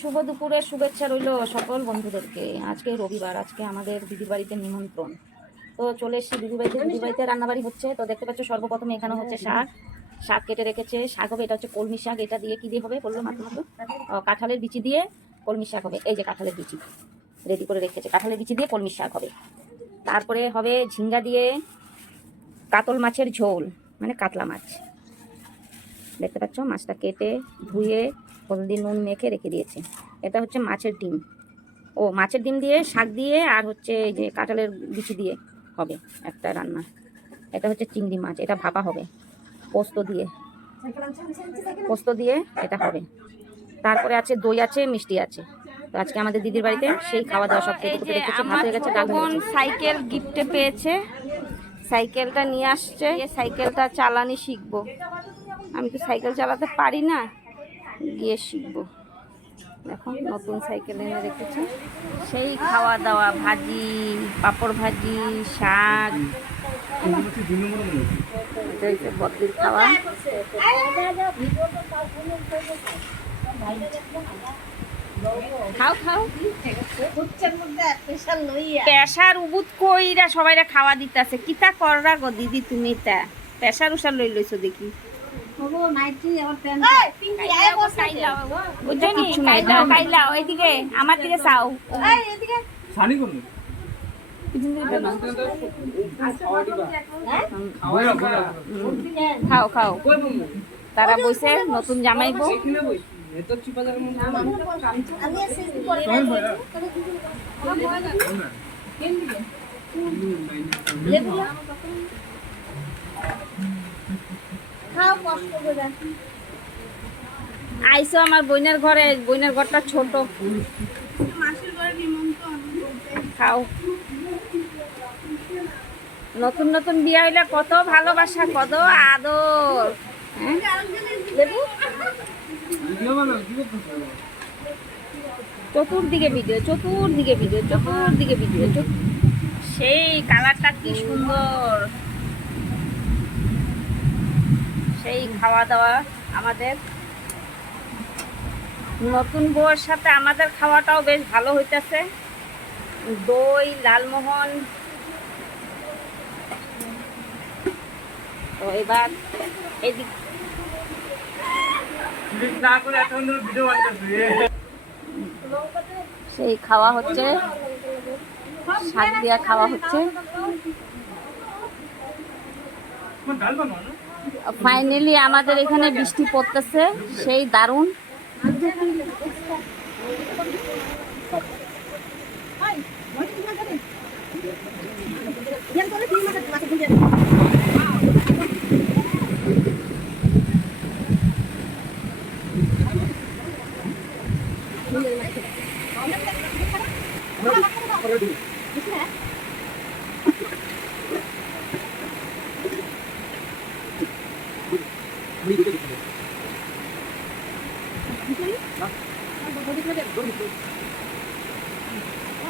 শুভ দুপুরের শুভেচ্ছা রইল সকল বন্ধুদেরকে। আজকে রবিবার আজকে আমাদের দিদির বাড়িতে নিমন্ত্রণ। তো চলে এসেছি দিদির বাড়িতে। দিদির বাড়িতে রান্নাবাড়ি হচ্ছে। তো দেখতে পাচ্ছ সর্বপ্রথম এখানে হচ্ছে শাক। শাক কেটে রেখেছে। শাক হবে এটা হচ্ছে কলমি শাক। এটা দিয়ে কি দিয়ে হবে বলল মাত্র মাত্র ও, কাঁঠালের বিচি দিয়ে কলমি শাক হবে। এই যে কাঁঠালের বিচি। রেডি করে রেখেছে। কাঁঠালের বিচি দিয়ে কলমি শাক হবে। তারপরে হবে ঝিঙ্গা দিয়ে কাতল মাছের ঝোল মানে কাতলা মাছ। দেখতে পাচ্ছ মাছটা কেটে ধুয়ে হলদি নুন মেখে রেখে দিয়েছে। এটা হচ্ছে মাছের ডিম। ও মাছের ডিম দিয়ে শাক দিয়ে আর হচ্ছে এই যে কাঁঠালের বিচি দিয়ে হবে একটা রান্না। এটা হচ্ছে চিংড়ি মাছ এটা ভাপা হবে। পোস্ত দিয়ে। পোস্ত দিয়ে এটা হবে। তারপরে আছে দই আছে মিষ্টি আছে। তো আজকে আমাদের দিদির বাড়িতে সেই খাওয়া দাওয়া সব কেটে কুটে রেখেছে ভাত হয়ে গেছে ডাল গেছে। সাইকেল গিফটে পেয়েছে। সাইকেলটা নিয়ে আসছে। সাইকেলটা চালানি শিখব। আমি তো সাইকেল চালাতে পারি না। গিয়ে শিখব। দেখো, নতুন সাইকেল এনে রেখেছি। সেই খাওয়া দাওয়া ভাজি, পাঁপড় ভাজি, শাক। বদ্রির খাওয়া। খাও খাও। উবুত কইরা সবাইরা খাওয়া দিতেছে। কিতা কররা গো দিদি তুমি তা? পেশার উষার লই লইছো দেখি। বুঝছ নি? কাইলাও কাইলাও এইদিকে আমার দিকে চাও। খাও খাও। তারা বইছে নতুন আইসো আমার বইনের ঘরে বইনের ঘরটা ছোট। খাও। নতুন নতুন বিয়া হইলে কত ভালোবাসা কত আদর। হ্যাঁ? চতুর্দিকে ভিডিও চতুর্দিকে ভিডিও চতুর্দিকে ভিডিও সেই কালারটা কি সুন্দর। সেই খাওয়া দাওয়া আমাদের। নতুন বউয়ের সাথে আমাদের খাওয়াটাও বেশ ভালো হইতেছে। দই, লালমোহন। তো এবার এদিক সেই খাওয়া হচ্ছে। শাক দিয়া খাওয়া হচ্ছে। ফাইনালি আমাদের এখানে বৃষ্টি পড়তেছে সেই দারুণ।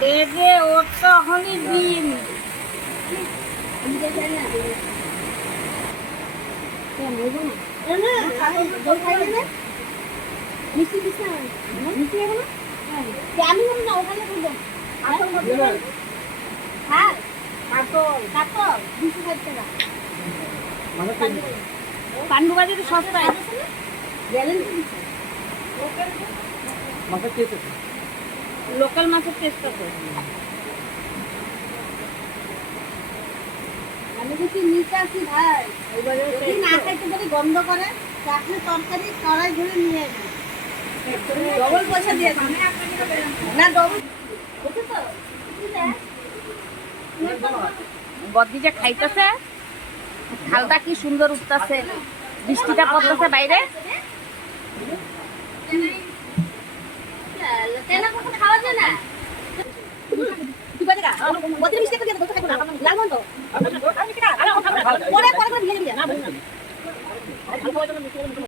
বেজে ওর তো এখনই দিন পান্ডু বাজারে সস্তায় মাথা লোকাল মাছের টেস্টটা তো। আমি যদি নিচে আসি ভাই যদি না খাইতে পারি গন্ধ করে চাটনি তরকারি কড়াই ধরে নিয়ে যাই ডবল পয়সা দিয়ে না ডবল বদ্দি যে খাইতেছে খালটা কি সুন্দর উঠতেছে বৃষ্টিটা পড়তেছে বাইরে খাওয়া যায় না বদ্রি মিষ্টি করে দিয়ে বলতে থাকব না লাল মন্দ পরে পরে করে দিয়ে দিবি